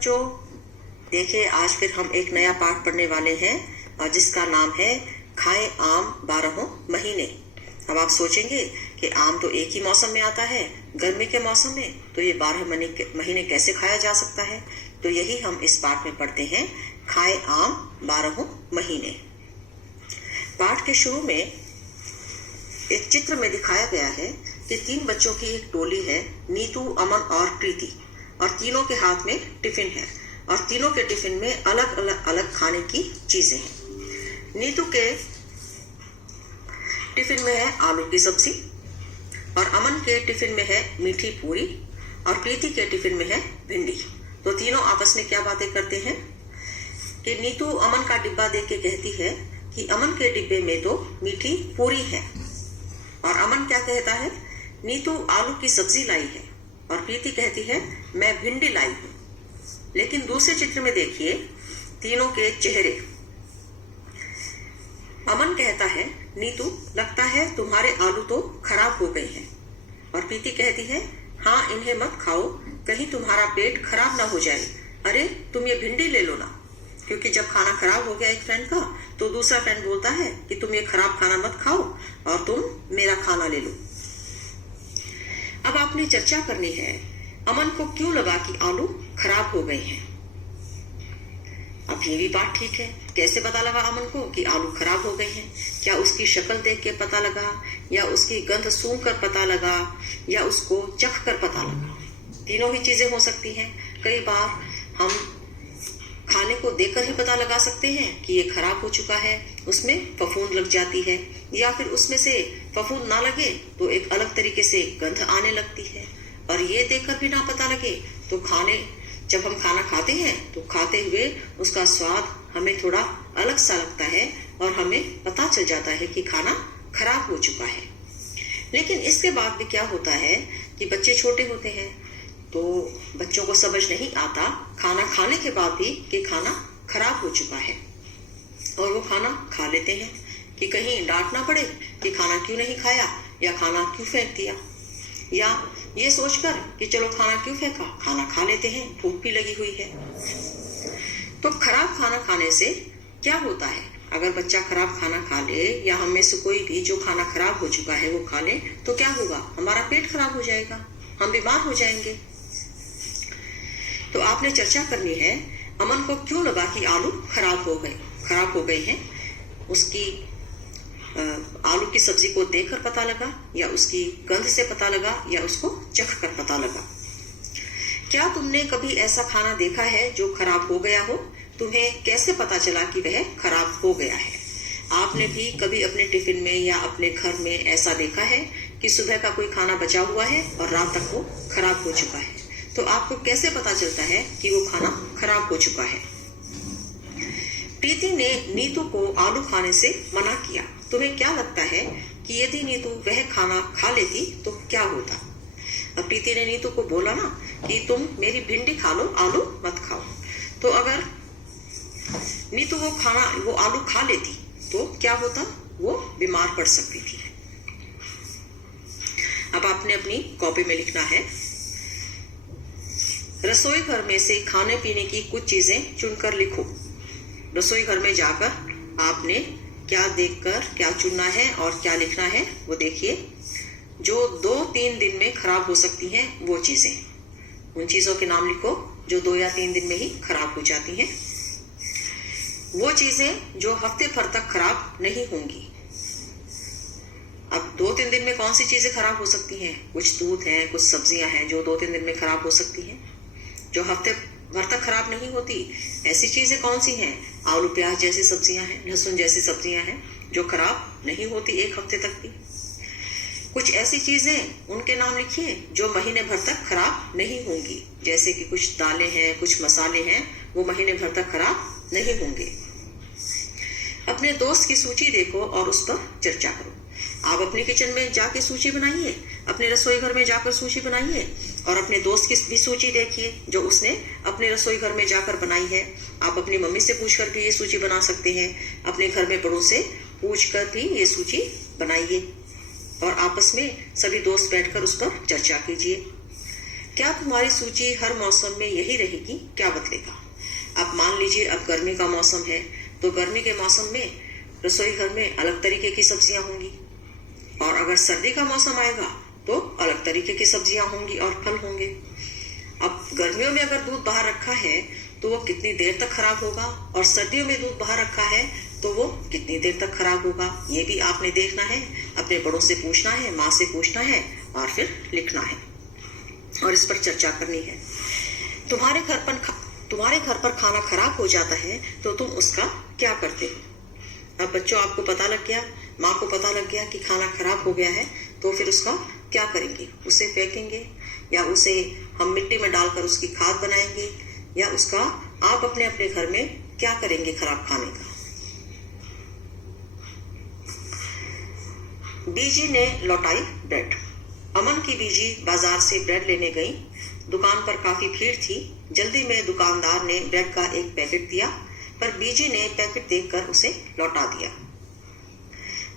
बच्चों, देखिए आज फिर हम एक नया पाठ पढ़ने वाले हैं और जिसका नाम है खाए आम 12 महीने। अब आप सोचेंगे कि आम तो एक ही मौसम में आता है, गर्मी के मौसम में, तो ये 12 महीने कैसे खाया जा सकता है। तो यही हम इस पाठ में पढ़ते हैं, खाए आम 12 महीने। पाठ के शुरू में एक चित्र में दिखाया गया है कि 3 बच्चों की एक टोली है, नीतू, अमन और प्रीति, और तीनों के हाथ में टिफिन है और तीनों के टिफिन में अलग अलग खाने की चीजें हैं। नीतू के टिफिन में है आलू की सब्जी और अमन के टिफिन में है मीठी पूरी और प्रीति के टिफिन में है भिंडी। तो तीनों आपस में क्या बातें करते हैं कि नीतू अमन का डिब्बा देख के कहती है कि अमन के डिब्बे में तो मीठी पूरी है, और अमन क्या कहता है, नीतू आलू की सब्जी लाई है, और प्रीति कहती है मैं भिंडी लाई हूं। लेकिन दूसरे चित्र में देखिए तीनों के चेहरे। अमन कहता है नीतू, लगता है तुम्हारे आलू तो खराब हो गए हैं, और प्रीति कहती है हाँ, इन्हें मत खाओ, कहीं तुम्हारा पेट खराब ना हो जाए। अरे तुम ये भिंडी ले लो ना। क्योंकि जब खाना खराब हो गया एक फ्रेंड का, तो दूसरा फ्रेंड बोलता है कि तुम ये खराब खाना मत खाओ और तुम मेरा खाना ले लो। अब आपने चर्चा करनी है अमन को क्यों लगा कि आलू खराब हो गए हैं। अब ये भी बात ठीक है, कैसे पता लगा अमन को कि आलू खराब हो गए हैं? क्या उसकी शक्ल देख के पता लगा, या उसकी गंध सूंघ कर पता लगा, या उसको चख कर पता लगा? तीनों ही चीजें हो सकती हैं। कई बार हम खाने को देखकर ही पता लगा सकते हैं कि ये खराब हो चुका है, उसमें फफूंद लग जाती है, या फिर उसमें से फफूंद ना लगे तो एक अलग तरीके से गंध आने लगती है। और ये देखकर भी ना पता लगे तो जब हम खाना खाते हैं तो खाते हुए उसका स्वाद हमें थोड़ा अलग सा लगता है और हमें पता चल जाता है कि खाना खराब हो चुका है। लेकिन इसके बाद भी क्या होता है कि बच्चे छोटे होते हैं तो बच्चों को समझ नहीं आता खाना खाने के बाद भी कि खाना खराब हो चुका है, और वो खाना खा लेते हैं कि कहीं डांट ना पड़े कि खाना क्यों नहीं खाया या खाना क्यों फेंक दिया, या ये सोचकर कि चलो खाना क्यों फेंका, खाना खा लेते हैं, भूख भी लगी हुई है। तो खराब खाना खाने से क्या होता है? अगर बच्चा खराब खाना खा ले या हम में से कोई भी जो खाना खराब हो चुका है वो खा ले तो क्या होगा? हमारा पेट खराब हो जाएगा, हम बीमार हो जाएंगे। तो आपने चर्चा करनी है अमन को क्यों लगा कि आलू खराब हो गए हैं। उसकी आलू की सब्जी को देखकर पता लगा, या उसकी गंध से पता लगा, या उसको चख कर पता लगा। क्या तुमने कभी ऐसा खाना देखा है जो खराब हो गया हो? तुम्हें कैसे पता चला कि वह खराब हो गया है? आपने भी कभी अपने टिफिन में या अपने घर में ऐसा देखा है कि सुबह का कोई खाना बचा हुआ है और रात तक वो खराब हो चुका है? तो आपको कैसे पता चलता है कि वो खाना खराब हो चुका है? प्रीति ने नीतू को आलू खाने से मना किया। तुम्हें क्या लगता है कि यदि नीतू वह खाना खा लेती तो क्या होता? अब प्रीति ने नीतू को बोला ना कि तुम मेरी भिंडी खा लो, आलू मत खाओ। तो अगर नीतू वो आलू खा लेती तो क्या होता? वो बीमार पड़ सकती थी। अब आपने अपनी कॉपी में लिखना है, रसोई घर में से खाने पीने की कुछ चीजें चुनकर लिखो। रसोई घर में जाकर आपने क्या देखकर क्या चुनना है और क्या लिखना है वो देखिए। जो 2-3 दिन में खराब हो सकती हैं वो चीजें, उन चीजों के नाम लिखो जो 2 या 3 दिन में ही खराब हो जाती हैं। वो चीजें जो हफ्ते भर तक खराब नहीं होंगी। अब 2-3 दिन में कौन सी चीजें खराब हो सकती हैं? कुछ दूध है, कुछ सब्जियां हैं जो 2-3 दिन में खराब हो सकती हैं। जो हफ्ते भर तक खराब नहीं होती ऐसी चीजें कौन सी हैं? आलू प्याज जैसी सब्जियां हैं, लहसुन जैसी सब्जियां हैं जो खराब नहीं होती 1 हफ्ते तक भी। कुछ ऐसी चीजें उनके नाम लिखिए जो महीने भर तक खराब नहीं होंगी, जैसे कि कुछ दालें हैं, कुछ मसाले हैं, वो महीने भर तक खराब नहीं होंगे। अपने दोस्त की सूची देखो और उस पर चर्चा करो। आप अपने किचन में जाके सूची बनाइए, अपने रसोई घर में जाकर सूची बनाइए, और अपने दोस्त की भी सूची देखिए जो उसने अपने रसोई घर में जाकर बनाई है। आप अपनी मम्मी से पूछकर भी ये सूची बना सकते हैं, अपने घर में बड़ों से पूछकर भी ये सूची बनाइए, और आपस में सभी दोस्त बैठकर उस पर चर्चा कीजिए। क्या तुम्हारी सूची हर मौसम में यही रहेगी? क्या बदलेगा? अब मान लीजिए अब गर्मी का मौसम है, तो गर्मी के मौसम में रसोई घर में अलग तरीके की सब्जियां होंगी, और अगर सर्दी का मौसम आएगा तो अलग तरीके की सब्जियां होंगी और फल होंगे। अब गर्मियों में अगर दूध बाहर रखा है तो वो कितनी देर तक खराब होगा, और सर्दियों में दूध बाहर रखा है तो वो कितनी देर तक खराब होगा, ये भी आपने देखना है, अपने बड़ों से पूछना है, माँ से पूछना है और फिर लिखना है और इस पर चर्चा करनी है। तुम्हारे घर पर खाना खराब हो जाता है तो तुम उसका क्या करते हो? अब बच्चों, आपको पता लग गया, माँ को पता लग गया कि खाना खराब हो गया है, तो फिर उसका क्या करेंगे? उसे फेंकेंगे, या उसे हम मिट्टी में डालकर उसकी खाद बनाएंगे, या उसका आप अपने अपने घर में क्या करेंगे खराब खाने का? बीजी ने लौटाई ब्रेड। अमन की बीजी बाजार से ब्रेड लेने गई। दुकान पर काफी भीड़ थी। जल्दी में दुकानदार ने ब्रेड का एक पैकेट दिया, पर बीजी ने पैकेट देखकर उसे लौटा दिया।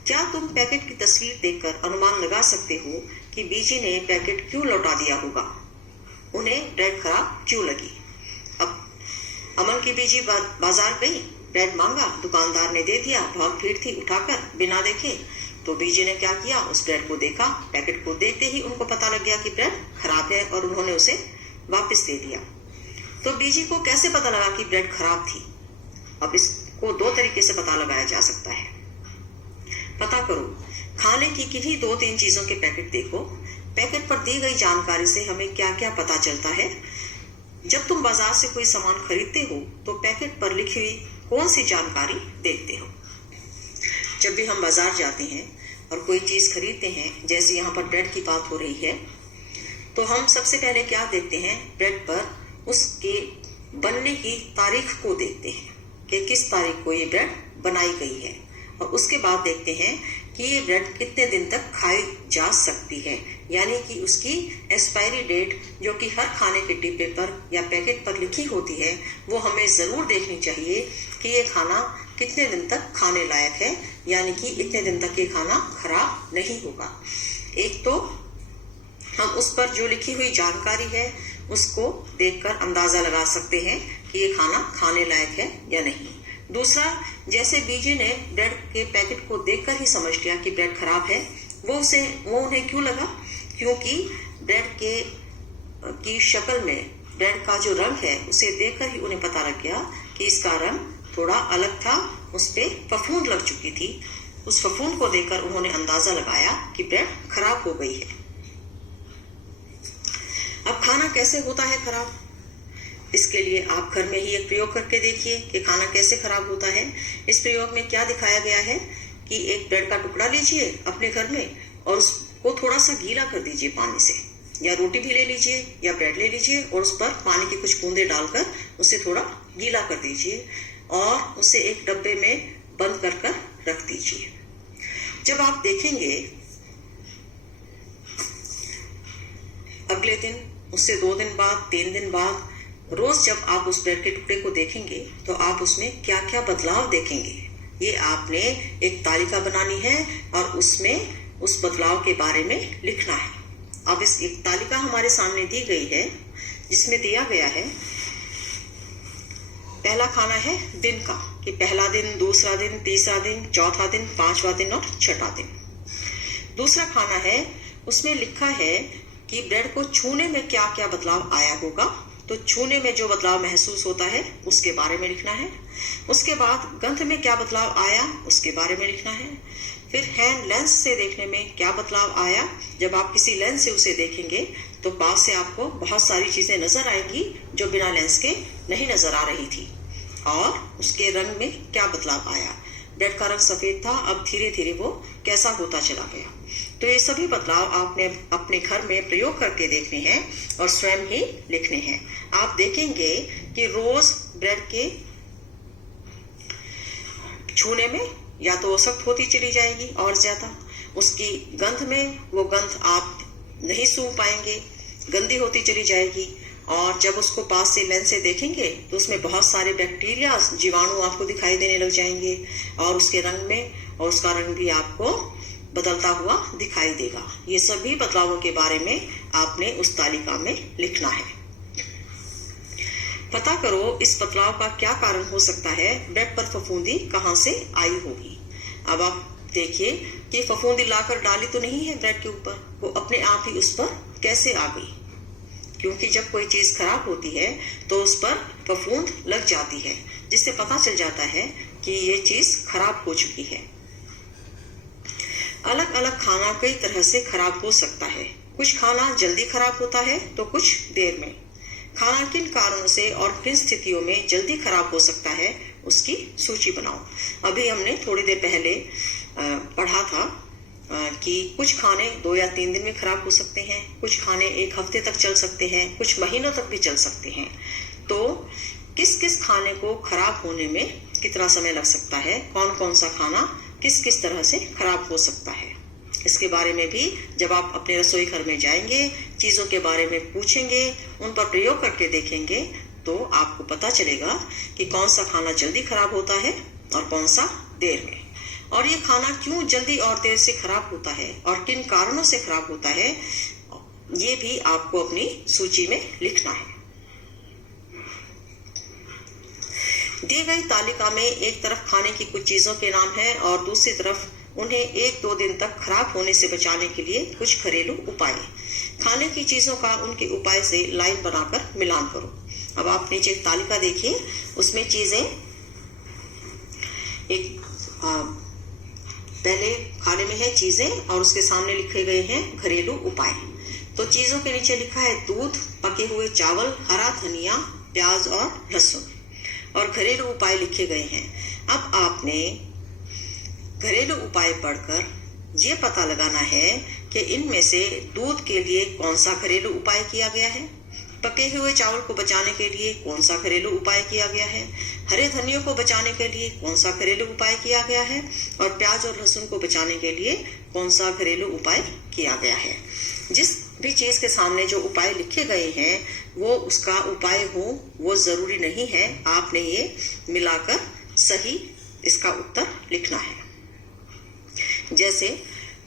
क्या तुम पैकेट की तस्वीर देखकर अनुमान लगा सकते हो कि बीजी ने पैकेट क्यों लौटा दिया होगा? उन्हें ब्रेड खराब क्यों लगी? अब अमन की बीजी बाजार गई, ब्रेड मांगा, दुकानदार ने दे दिया। बहुत भीड़ थी, उठाकर बिना देखे तो बीजी ने क्या किया, उस ब्रेड को देखा। पैकेट को देखते ही उनको पता लग गया कि ब्रेड खराब है और उन्होंने उसे वापस दे दिया। तो बीजी को कैसे पता लगा कि ब्रेड खराब थी? अब इसको दो तरीके से पता लगाया जा सकता है। पता करो, खाने की किन्हीं 2-3 चीजों के पैकेट देखो। पैकेट पर दी गई जानकारी से हमें क्या क्या पता चलता है। जब तुम बाजार से कोई सामान खरीदते हो तो पैकेट पर लिखी हुई कौन सी जानकारी देखते हो? जब भी हम बाजार जाते हैं और कोई चीज खरीदते हैं, जैसे यहाँ पर ब्रेड की बात हो रही है, तो हम सबसे पहले क्या देखते हैं? ब्रेड पर उसके बनने की तारीख को देखते हैं कि किस तारीख को ये ब्रेड बनाई गई है, और उसके बाद देखते हैं कि ये ब्रेड कितने दिन तक खाई जा सकती है, यानी कि उसकी एक्सपायरी डेट जो कि हर खाने के डिब्बे पर या पैकेट पर लिखी होती है, वो हमें जरूर देखनी चाहिए कि ये खाना कितने दिन तक खाने लायक है, यानी कि इतने दिन तक ये खाना खराब नहीं होगा। एक तो हम उस पर जो लिखी हुई जानकारी है उसको देखकर अंदाजा लगा सकते हैं कि ये खाना खाने लायक है या नहीं। दूसरा, जैसे बीजी ने ब्रेड के पैकेट को देखकर ही समझ लिया कि ब्रेड खराब है, वो उन्हें क्यों लगा? क्योंकि ब्रेड की शक्ल में ब्रेड का जो रंग है उसे देखकर ही उन्हें पता लग गया कि इसका रंग थोड़ा अलग था, उस पे फफूंद लग चुकी थी। उस फफूंद को देखकर उन्होंने अंदाजा लगाया कि ब्रेड खराब हो गई है। अब खाना कैसे होता है खराब? इसके लिए आप घर में ही एक प्रयोग करके देखिए कि खाना कैसे खराब होता है। इस प्रयोग में क्या दिखाया गया है कि एक ब्रेड का टुकड़ा लीजिए अपने घर में और उसको थोड़ा सा गीला कर दीजिए पानी से, या रोटी भी ले लीजिए या ब्रेड ले लीजिए और उस पर पानी की कुछ बूंदे डालकर उसे थोड़ा गीला कर दीजिए और उसे एक डब्बे में बंद कर रख दीजिए। जब आप देखेंगे अगले दिन, उससे 2 दिन बाद, 3 दिन बाद, रोज जब आप उस ब्रेड के टुकड़े को देखेंगे तो आप उसमें क्या क्या बदलाव देखेंगे, ये आपने एक तालिका बनानी है और उसमें उस बदलाव के बारे में लिखना है। अब इस एक तालिका हमारे सामने दी गई है जिसमें दिया गया है, पहला खाना है दिन का, कि पहला दिन, दूसरा दिन, तीसरा दिन, चौथा दिन, 5वां दिन और 6वां दिन। दूसरा खाना है, उसमें लिखा है कि ब्रेड को छूने में क्या क्या बदलाव आया होगा, तो छूने में जो बदलाव महसूस होता है उसके बारे में लिखना है। उसके बाद गंध में क्या बदलाव आया उसके बारे में लिखना है। फिर हैंड लेंस से देखने में क्या बदलाव आया, जब आप किसी लेंस से उसे देखेंगे तो पास से आपको बहुत सारी चीजें नजर आएंगी जो बिना लेंस के नहीं नजर आ रही थी। और उसके रंग में क्या बदलाव आया, ब्रेड का रंग सफेद था, अब धीरे धीरे वो कैसा होता चला गया। तो ये सभी बदलाव आपने अपने घर में प्रयोग करके देखने हैं और स्वयं ही लिखने हैं। आप देखेंगे कि रोज ब्रेड के छूने में या तो वो सख्त होती चली जाएगी और ज्यादा, उसकी गंध में वो गंध आप नहीं सूंघ पाएंगे, गंदी होती चली जाएगी। और जब उसको पास से लेंस से देखेंगे तो उसमें बहुत सारे बैक्टीरिया, जीवाणु आपको दिखाई देने लग जाएंगे और उसके रंग में, और उसका रंग भी आपको बदलता हुआ दिखाई देगा। ये सभी बदलावों के बारे में आपने उस तालिका में लिखना है। पता करो इस बदलाव का क्या कारण हो सकता है, ब्रेड पर फफूंदी कहाँ से आई होगी। अब आप देखिए कि फफूंदी लाकर डाली तो नहीं है ब्रेड के ऊपर, वो अपने आप ही उस पर कैसे आ गई, क्योंकि जब कोई चीज खराब होती है तो उस पर फफूंद लग जाती है, जिससे पता चल जाता है कि ये चीज खराब हो चुकी है। अलग अलग खाना कई तरह से खराब हो सकता है। कुछ खाना जल्दी खराब होता है तो कुछ देर में। खाना किन कारणों से और किन स्थितियों में जल्दी खराब हो सकता है, उसकी सूची बनाओ। अभी हमने थोड़ी देर पहले पढ़ा था कि कुछ खाने 2 या 3 दिन में खराब हो सकते हैं, कुछ खाने 1 हफ्ते तक चल सकते हैं, कुछ महीनों तक भी चल सकते हैं। तो किस किस खाने को खराब होने में कितना समय लग सकता है, कौन कौन सा खाना किस किस तरह से खराब हो सकता है, इसके बारे में भी जब आप अपने रसोई घर में जाएंगे, चीजों के बारे में पूछेंगे, उन पर प्रयोग करके देखेंगे, तो आपको पता चलेगा कि कौन सा खाना जल्दी खराब होता है और कौन सा देर में, और ये खाना क्यों जल्दी और देर से खराब होता है और किन कारणों से खराब होता है, ये भी आपको अपनी सूची में लिखना है। दी गई तालिका में एक तरफ खाने की कुछ चीजों के नाम हैं और दूसरी तरफ उन्हें 1-2 दिन तक खराब होने से बचाने के लिए कुछ घरेलू उपाय। खाने की चीजों का उनके उपाय से लाइन बनाकर मिलान करो। अब आप नीचे एक तालिका देखिए, उसमें चीजें एक पहले खाने में है चीजें और उसके सामने लिखे गए हैं घरेलू उपाय। तो चीजों के नीचे लिखा है दूध, पके हुए चावल, हरा धनिया, प्याज और लहसुन, और घरेलू उपाय लिखे गए हैं। अब आपने घरेलू उपाय पढ़कर ये पता लगाना है कि इनमें से दूध के लिए कौन सा घरेलू उपाय किया गया है, पके हुए चावल को बचाने के लिए कौन सा घरेलू उपाय किया गया है, हरे धनियों को बचाने के लिए कौन सा घरेलू उपाय किया गया है, और प्याज और लहसुन को बचाने के लिए कौन सा घरेलू उपाय किया गया है। जिस भी चीज के सामने जो उपाय लिखे गए हैं वो उसका उपाय हो वो जरूरी नहीं है। आपने ये मिलाकर सही इसका उत्तर लिखना है। जैसे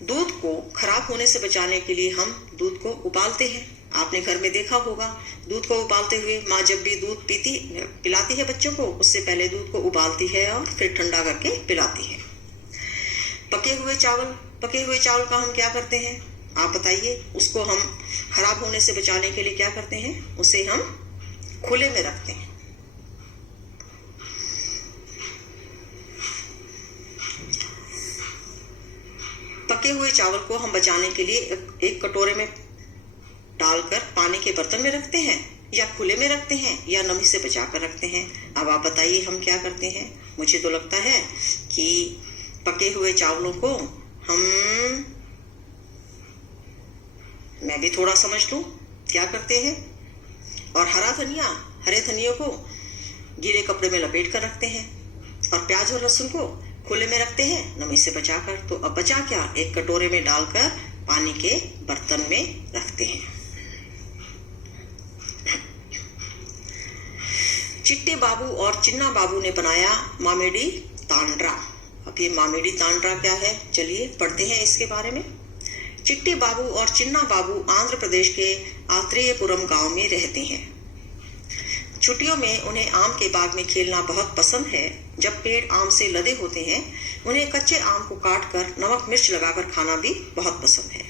दूध को खराब होने से बचाने के लिए हम दूध को उबालते हैं। आपने घर में देखा होगा, दूध को उबालते हुए माँ जब भी दूध पिलाती है बच्चों को, उससे पहले दूध को उबालती है और फिर ठंडा करके पिलाती है। पके हुए चावल का हम क्या करते हैं, आप बताइए। उसको हम खराब होने से बचाने के लिए क्या करते हैं, उसे हम खुले में रखते हैं। पके हुए चावल को हम बचाने के लिए एक कटोरे में डालकर पानी के बर्तन में रखते हैं, या खुले में रखते हैं, या नमी से बचा कर रखते हैं। अब आप बताइए हम क्या करते हैं। मुझे तो लगता है कि पके हुए चावलों को मैं भी थोड़ा समझ लूं क्या करते हैं, और हरे धनिया को गीले कपड़े में लपेट कर रखते हैं, और प्याज और लहसुन को खुले में रखते हैं नमी से बचाकर। तो अब बचा क्या, एक कटोरे में डालकर पानी के बर्तन में रखते हैं। चिट्टे बाबू और चिन्ना बाबू ने बनाया मामेडी तांड्रा। अब ये मामेडी तांड्रा क्या है, चलिए पढ़ते हैं इसके बारे में। चिट्टे बाबू और चिन्ना बाबू आंध्र प्रदेश के आत्रेयपुरम गांव में रहते हैं। छुट्टियों में उन्हें आम के बाग में खेलना बहुत पसंद है। जब पेड़ आम से लदे होते हैं, उन्हें कच्चे आम को काट कर नमक मिर्च लगाकर खाना भी बहुत पसंद है।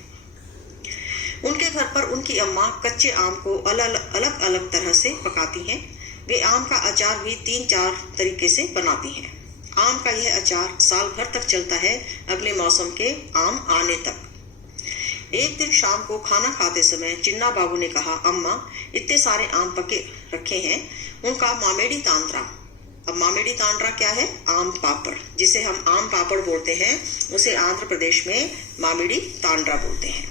उनके घर पर उनकी अम्मा कच्चे आम को अलग अलग तरह से पकाती हैं। वे आम का अचार भी 3-4 तरीके से बनाती हैं। आम का यह अचार साल भर तक चलता है, अगले मौसम के आम आने तक। एक दिन शाम को खाना खाते समय चिन्ना बाबू ने कहा, अम्मा इतने सारे आम पके रखे हैं, उनका मामेडी तांड्रा। अब मामेडी तांड्रा क्या है, आम पापड़, जिसे हम आम पापड़ बोलते हैं, उसे आंध्र प्रदेश में मामेडी तांड्रा बोलते हैं।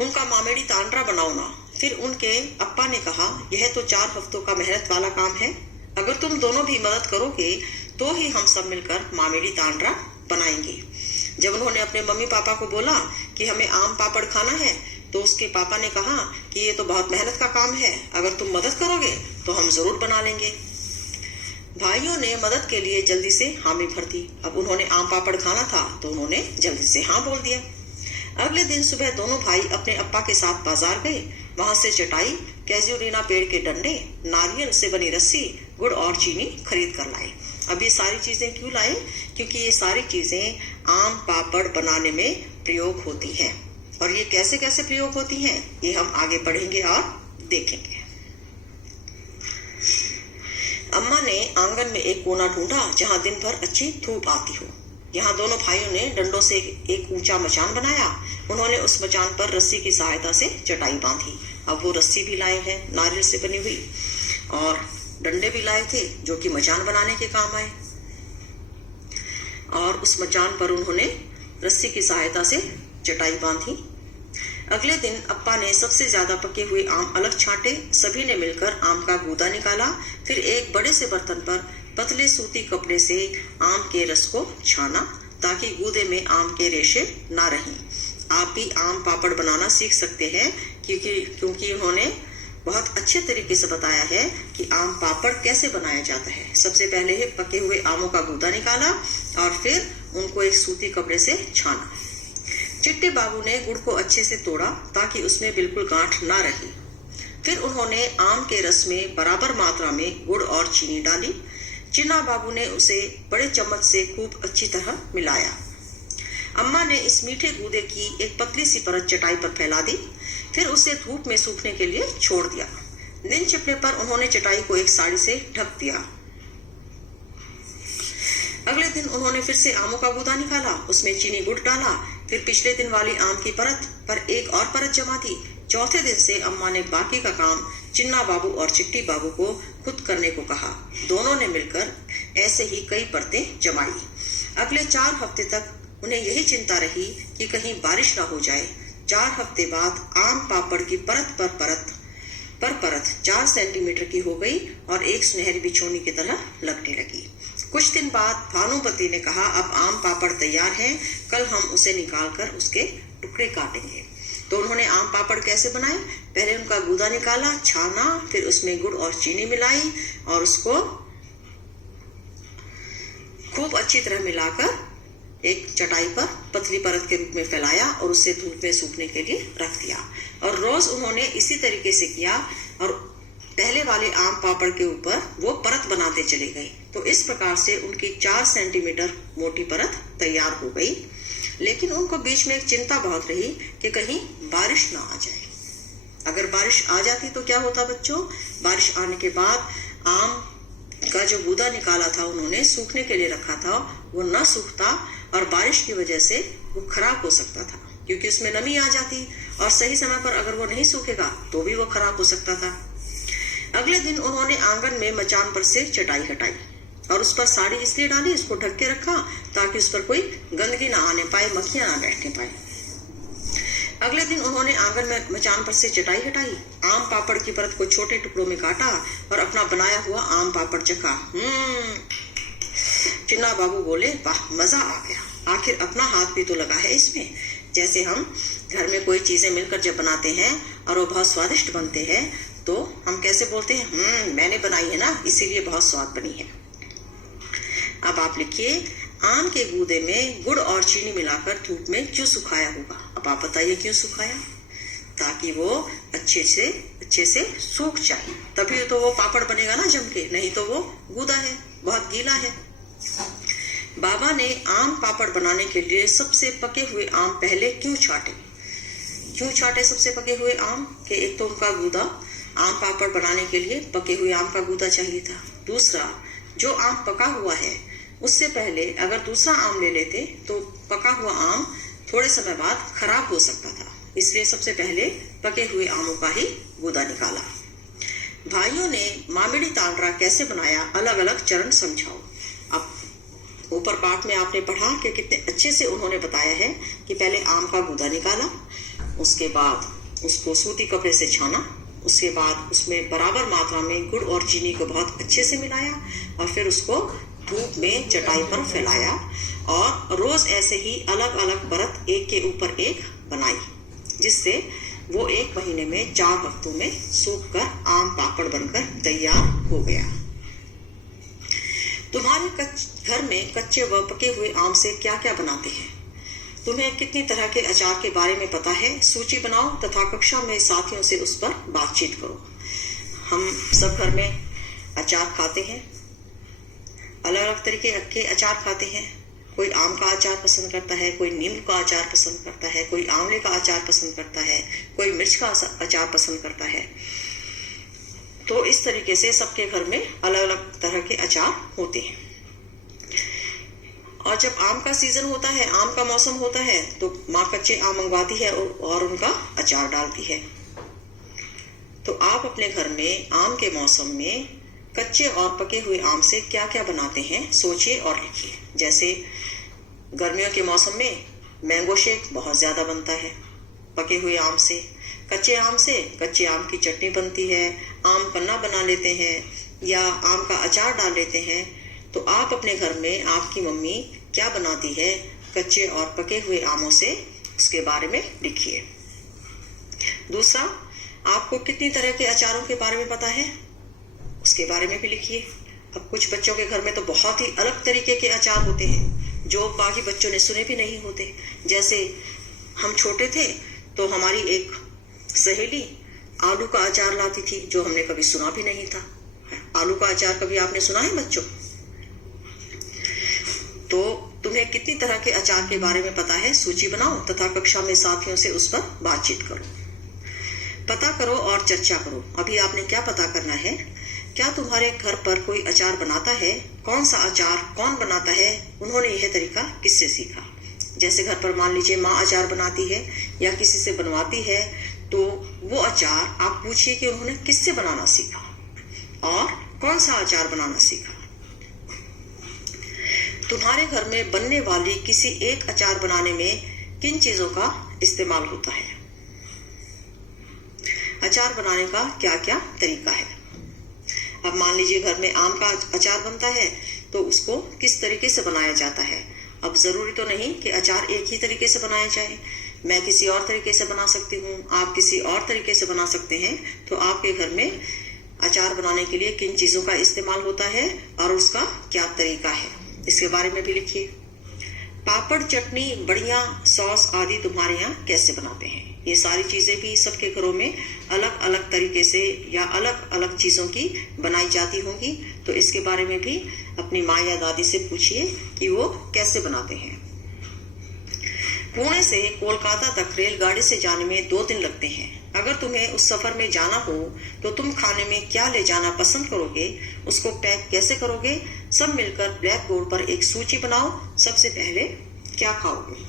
उनका मामेडी तांड्रा बनाओ ना। फिर उनके अप्पा ने कहा, यह तो 4 हफ्तों का मेहनत वाला काम है, अगर तुम दोनों भी मदद करोगे तो ही हम सब मिलकर मामेडी तांड्रा बनाएंगे। जब उन्होंने अपने मम्मी पापा को बोला कि हमें आम पापड़ खाना है, तो उसके पापा ने कहा कि ये तो बहुत मेहनत का काम है, अगर तुम मदद करोगे तो हम जरूर बना लेंगे। भाइयों ने मदद के लिए जल्दी से हामी भर दी। अब उन्होंने आम पापड़ खाना था तो उन्होंने जल्दी से हाँ बोल दिया। अगले दिन सुबह दोनों भाई अपने अप्पा के साथ बाजार गए। वहां से चटाई, कैजुरीना पेड़ के डंडे, नारियल से बनी रस्सी, गुड़ और चीनी खरीद कर लाए। अब ये सारी चीजें क्यों लाए? क्योंकि ये सारी चीजें आम पापड़ बनाने में प्रयोग होती हैं। और ये कैसे कैसे प्रयोग होती हैं ये हम आगे पढ़ेंगे और देखेंगे। अम्मा ने आंगन में एक कोना ढूंढा जहां दिन भर अच्छी धूप आती हो। यहाँ दोनों भाइयों ने डंडों से एक ऊंचा मचान बनाया। उन्होंने उस मचान पर रस्सी की सहायता से चटाई बांधी। अब वो रस्सी भी लाए हैं नारियल से बनी हुई, और डंडे भी लाए थे जो कि मचान बनाने के काम आए। और उस मचान पर उन्होंने रस्सी की सहायता से चटाई बांधी। अगले दिन अप्पा ने सबसे ज्यादा पके हुए आम अलग छांटे। सभी ने मिलकर आम का गूदा निकाला। फिर एक बड़े से बर्तन पर पतले सूती कपड़े से आम के रस को छाना ताकि गूदे में आम के रेशे ना रहें। आप भी आम पापड़ बनाना सीख सकते हैं क्योंकि उन्होंने बहुत अच्छे तरीके से बताया है कि आम पापड़ कैसे बनाया जाता है। सबसे पहले ही पके हुए आमों का गूदा निकाला और फिर उनको एक सूती कपड़े से छाना। चिट्टे बाबू ने गुड़ को अच्छे से तोड़ा ताकि उसमें बिल्कुल गांठ ना रही। फिर उन्होंने आम के रस में बराबर मात्रा में गुड़ और चीनी डाली। चिन्ना बाबू ने उसे बड़े चम्मच से खूब अच्छी तरह मिलाया। अम्मा ने इस मीठे गूदे की एक पतली सी परत चटाई पर फैला दी। फिर उसे धूप में सूखने के लिए छोड़ दिया। दिन छिपने पर उन्होंने चटाई को एक साड़ी से ढक दिया। अगले दिन उन्होंने फिर से आमों का गूदा निकाला, उसमें चीनी गुड़ डाला। फिर पिछले दिन वाली आम की परत पर एक और परत जमा दी। चौथे दिन से अम्मा ने बाकी का काम चिन्ना बाबू और चिट्टी बाबू को खुद करने को कहा। दोनों ने मिलकर ऐसे ही कई परतें जमाई। अगले 4 हफ्ते तक उन्हें यही चिंता रही कि कहीं बारिश ना हो जाए। 4 हफ्ते बाद आम पापड़ की परत पर परत 4 सेंटीमीटर की हो गई और एक सुनहरी बिछोनी की तरह लगने लगी। कुछ दिन बाद भानुमती ने कहा, अब आम पापड़ तैयार है, कल हम उसे निकालकर उसके टुकड़े काटेंगे। तो उन्होंने आम पापड़ कैसे बनाए? पहले उनका गूदा निकाला, छाना, फिर उसमें गुड़ और चीनी मिलाई और उसको खूब अच्छी तरह मिलाकर एक चटाई पर पतली परत के रूप में फैलाया और उसे धूप में सूखने के लिए रख दिया। और रोज उन्होंने इसी तरीके से किया और पहले वाले आम पापड़ के ऊपर वो परत बनाते चले गए। तो इस प्रकार से उनकी 4 सेंटीमीटर मोटी परत तैयार हो गई। लेकिन उनको बीच में एक चिंता बहुत रही कि कहीं बारिश ना आ जाए। अगर बारिश आ जाती तो क्या होता बच्चों? बारिश आने के बाद आम का जो गूदा निकाला था उन्होंने सूखने के लिए रखा था, वो ना सूखता और बारिश की वजह से वो खराब हो सकता था, क्योंकि उसमें नमी आ जाती और सही समय पर अगर वो नहीं सूखेगा तो भी वो खराब हो सकता था। अगले दिन उन्होंने आंगन में मचान पर से चटाई हटाई और उस पर साड़ी इसलिए डाली, इसको ढक के रखा ताकि उस पर कोई गंदगी ना आने पाए, मक्खियां ना बैठने पाए। अगले दिन उन्होंने आंगन में मचान पर से चटाई हटाई, आम पापड़ की परत को छोटे टुकड़ों में काटा और अपना बनाया हुआ आम पापड़ चखा। चिन्ना बाबू बोले, वाह, मजा आ गया, आखिर अपना हाथ भी तो लगा है इसमें। जैसे हम घर में कोई चीजें मिलकर जब बनाते हैं और वो बहुत स्वादिष्ट बनते हैं तो हम कैसे बोलते हैं, मैंने बनाई है ना, इसीलिए बहुत स्वाद बनी है। अब आप लिखिए, आम के गूदे में गुड़ और चीनी मिलाकर धूप में क्यों सुखाया होगा? अब आप बताइए क्यों सुखाया? ताकि वो अच्छे से सूख जाए, तभी तो वो पापड़ बनेगा ना जम के, नहीं तो वो गूदा है, बहुत गीला है। बाबा ने आम पापड़ बनाने के लिए सबसे पके हुए आम पहले क्यों छाटे सबसे पके हुए आम के? एक तो उनका गूदा, आम पापड़ बनाने के लिए पके हुए आम का गूदा चाहिए था। दूसरा, जो आम पका हुआ है उससे पहले अगर दूसरा आम ले लेते तो पका हुआ आम थोड़े समय बाद खराब हो सकता था, इसलिए सबसे पहले पके हुए आमों का ही गूदा निकाला। भाइयों ने मामिड़ी तांडरा कैसे बनाया, अलग अलग चरण समझाओ। अब ऊपर पाठ में आपने पढ़ा कि कितने अच्छे से उन्होंने बताया है कि पहले आम का गूदा निकाला, उसके बाद उसको सूती कपड़े से छाना, उसके बाद उसमें बराबर मात्रा में गुड़ और चीनी को बहुत अच्छे से मिलाया और फिर उसको धूप में चटाई पर फैलाया और रोज ऐसे ही अलग अलग परत एक के ऊपर एक बनाई, जिससे वो 1 महीने में 4 हफ्तों में सूखकर आम पापड़ बनकर तैयार हो गया। तुम्हारे घर में कच्चे व पके हुए आम से क्या क्या बनाते हैं? तुम्हें कितनी तरह के अचार के बारे में पता है? सूची बनाओ तथा कक्षा में साथियों से उस पर बातचीत करो। हम सब घर में अचार खाते हैं, अलग अलग तरीके के अचार खाते हैं। कोई आम का अचार पसंद करता है, कोई नींबू का अचार पसंद करता है, कोई आंवले का अचार पसंद करता है, कोई मिर्च का अचार पसंद करता है। तो इस तरीके से सबके घर में अलग अलग तरह के अचार होते हैं। और जब आम का सीजन होता है, आम का मौसम होता है, तो माँ कच्चे आम मंगवाती है और उनका अचार डालती है। तो आप अपने घर में आम के मौसम में कच्चे और पके हुए आम से क्या क्या बनाते हैं, सोचिए और लिखिए। जैसे गर्मियों के मौसम में मैंगो शेक बहुत ज्यादा बनता है पके हुए आम से। कच्चे आम की चटनी बनती है, आम पन्ना बना लेते हैं या आम का अचार डाल लेते हैं। तो आप अपने घर में आपकी मम्मी क्या बनाती है कच्चे और पके हुए आमों से, उसके बारे में लिखिए। दूसरा, आपको कितनी तरह के अचारों के बारे में पता है, उसके बारे में भी लिखिए। अब कुछ बच्चों के घर में तो बहुत ही अलग तरीके के अचार होते हैं जो बाकी बच्चों ने सुने भी नहीं होते। जैसे हम छोटे थे तो हमारी एक सहेली आलू का अचार लाती थी जो हमने कभी सुना भी नहीं था। आलू का अचार कभी आपने सुना है बच्चों? तो तुम्हें कितनी तरह के अचार के बारे में पता है, सूची बनाओ तथा कक्षा में साथियों से उस पर बातचीत करो। पता करो और चर्चा करो। अभी आपने क्या पता करना है? क्या तुम्हारे घर पर कोई अचार बनाता है? कौन सा अचार कौन बनाता है? उन्होंने यह तरीका किससे सीखा? जैसे घर पर मान लीजिए माँ अचार बनाती है या किसी से बनवाती है, तो वो अचार आप पूछिए कि उन्होंने किससे बनाना सीखा और कौन सा अचार बनाना सीखा। तुम्हारे घर में बनने वाली किसी एक अचार बनाने में किन चीजों का इस्तेमाल होता है? अचार बनाने का क्या क्या तरीका है? अब मान लीजिए घर में आम का अचार बनता है तो उसको किस तरीके से बनाया जाता है। अब जरूरी तो नहीं कि अचार एक ही तरीके से बनाया जाए, मैं किसी और तरीके से बना सकती हूँ, आप किसी और तरीके से बना सकते हैं। तो आपके घर में अचार बनाने के लिए किन चीजों का इस्तेमाल होता है और उसका क्या तरीका है, इसके बारे में भी लिखिए। पापड़, चटनी, बढ़िया, सॉस आदि तुम्हारे यहाँ कैसे बनाते हैं? ये सारी चीजें भी सबके घरों में अलग अलग तरीके से या अलग अलग चीजों की बनाई जाती होंगी। तो इसके बारे में भी अपनी माँ या दादी से पूछिए कि वो कैसे बनाते हैं। पुणे से कोलकाता तक रेलगाड़ी से जाने में 2 दिन लगते हैं। अगर तुम्हें उस सफर में जाना हो तो तुम खाने में क्या ले जाना पसंद करोगे, उसको पैक कैसे करोगे? सब मिलकर ब्लैक बोर्ड पर एक सूची बनाओ। सबसे पहले क्या खाओगे?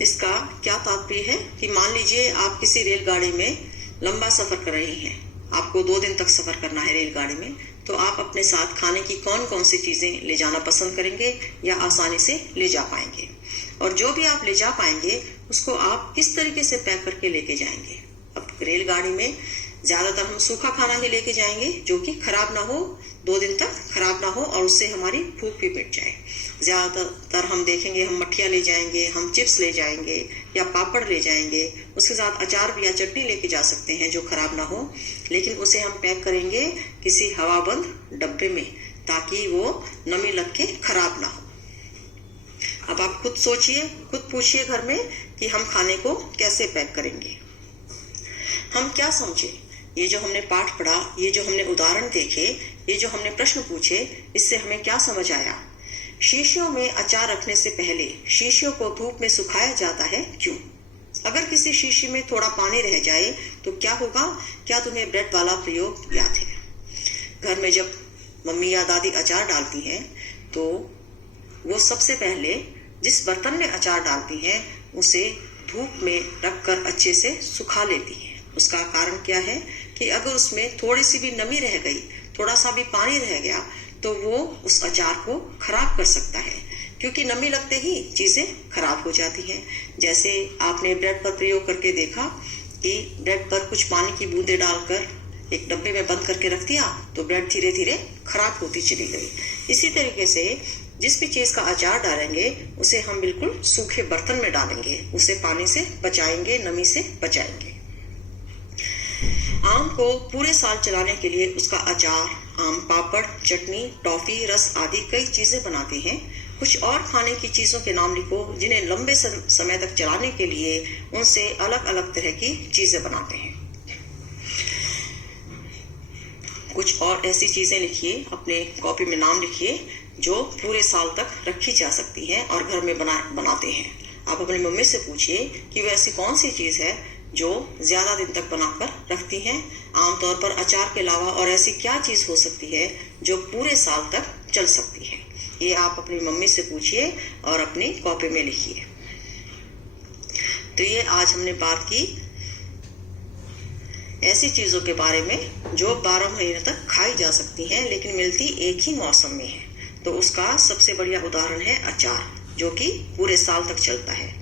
इसका क्या तात्पर्य है कि मान लीजिए आप किसी रेलगाड़ी में लंबा सफर कर रहे हैं, आपको 2 दिन तक सफर करना है रेलगाड़ी में, तो आप अपने साथ खाने की कौन कौन सी चीजें ले जाना पसंद करेंगे या आसानी से ले जा पाएंगे, और जो भी आप ले जा पाएंगे उसको आप किस तरीके से पैक करके लेके जाएंगे। अब रेलगाड़ी में ज्यादातर हम सूखा खाना ही लेके जाएंगे जो कि खराब ना हो, 2 दिन तक खराब ना हो और उससे हमारी भूख भी मिट जाए। ज्यादातर हम देखेंगे हम मठिया ले जाएंगे, हम चिप्स ले जाएंगे या पापड़ ले जाएंगे, उसके साथ अचार या चटनी लेके जा सकते हैं जो खराब ना हो, लेकिन उसे हम पैक करेंगे किसी हवाबंद डब्बे में ताकि वो नमी लग के खराब ना हो। अब आप खुद सोचिए, खुद पूछिए घर में कि हम खाने को कैसे पैक करेंगे। हम क्या समझे? ये जो हमने पाठ पढ़ा, ये जो हमने उदाहरण देखे, ये जो हमने प्रश्न पूछे, इससे हमें क्या समझ आया? शीशियों में अचार रखने से पहले शीशियों को धूप में सुखाया जाता है, क्यों? अगर किसी शीशी में थोड़ा पानी रह जाए तो क्या होगा? क्या तुम्हें ब्रेड वाला प्रयोग याद है? घर में जब मम्मी या दादी अचार डालती हैं तो वो सबसे पहले जिस बर्तन में अचार डालती हैं उसे धूप में रखकर अच्छे से सुखा लेती हैं। उसका कारण क्या है कि अगर उसमें थोड़ी सी भी नमी रह गई, थोड़ा सा भी पानी रह गया, तो वो उस अचार को खराब कर सकता है, क्योंकि नमी लगते ही चीजें खराब हो जाती हैं। जैसे आपने ब्रेड पर प्रयोग करके देखा कि ब्रेड पर कुछ पानी की बूंदें डालकर एक डब्बे में बंद करके रख दिया तो ब्रेड धीरे धीरे खराब होती चली गई। इसी तरीके से जिस भी चीज का अचार डालेंगे उसे हम बिल्कुल सूखे बर्तन में डालेंगे, उसे पानी से बचाएंगे, नमी से बचाएंगे। आम को पूरे साल चलाने के लिए उसका अचार, आम पापड़, चटनी, टॉफी, रस आदि कई चीजें बनाते हैं। कुछ और खाने की चीजों के नाम लिखो जिन्हें लंबे समय तक चलाने के लिए उनसे अलग अलग तरह की चीजें बनाते हैं। कुछ और ऐसी चीजें लिखिए, अपने कॉपी में नाम लिखिए जो पूरे साल तक रखी जा सकती हैं और घर में बनाते हैं। आप अपनी मम्मी से पूछिए कि वह ऐसी कौन सी चीज है जो ज्यादा दिन तक बनाकर रखती हैं। आमतौर पर अचार के अलावा और ऐसी क्या चीज हो सकती है जो पूरे साल तक चल सकती है, ये आप अपनी मम्मी से पूछिए और अपनी कॉपी में लिखिए। तो ये आज हमने बात की ऐसी चीजों के बारे में जो 12 महीने तक खाई जा सकती हैं लेकिन मिलती एक ही मौसम में है। तो उसका सबसे बढ़िया उदाहरण है अचार, जो कि पूरे साल तक चलता है।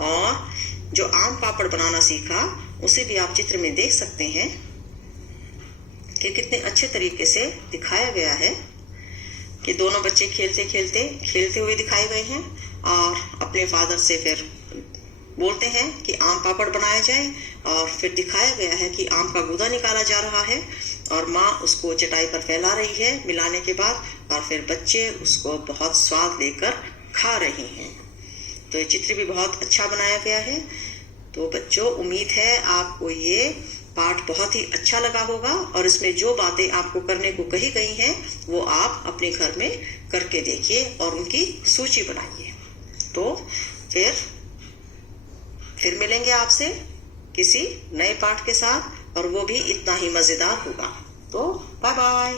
और जो आम पापड़ बनाना सीखा उसे भी आप चित्र में देख सकते हैं कि कितने अच्छे तरीके से दिखाया गया है कि दोनों बच्चे खेलते हुए दिखाए गए हैं और अपने फादर से फिर बोलते हैं कि आम पापड़ बनाया जाए, और फिर दिखाया गया है कि आम का गूदा निकाला जा रहा है और माँ उसको चटाई पर फैला रही है मिलाने के बाद, और फिर बच्चे उसको बहुत स्वाद लेकर खा रहे हैं। तो ये चित्र भी बहुत अच्छा बनाया गया है। तो बच्चों, उम्मीद है आपको ये पाठ बहुत ही अच्छा लगा होगा और इसमें जो बातें आपको करने को कही गई हैं वो आप अपने घर में करके देखिए और उनकी सूची बनाइए। तो फिर मिलेंगे आपसे किसी नए पाठ के साथ, और वो भी इतना ही मजेदार होगा। तो बाय बाय।